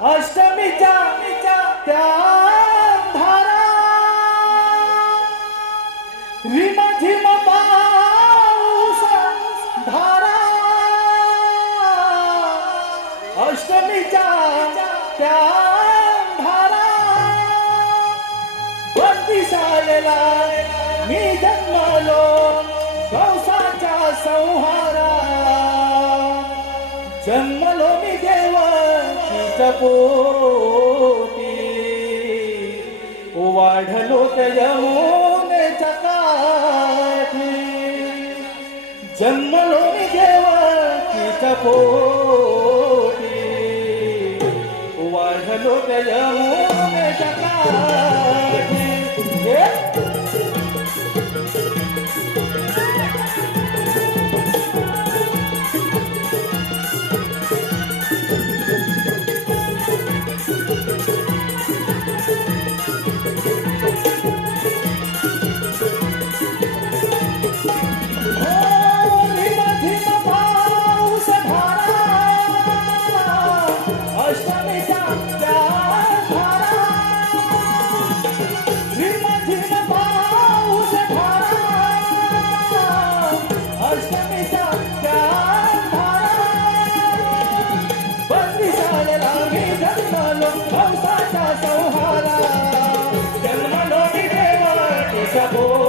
अष्टमीच्या त्या धारा रिम झिम पाऊस धारा अष्टमीच्या त्या धारा बंदिशालेला मी जन्मलो कंसाच्या संहारा जन्मलो मी देवाची पोटी वाढलो तयमुनेच्या काठी. जन्मलो मी देवाची पोटी वाढलो तयमुनेच्या काठी. essa.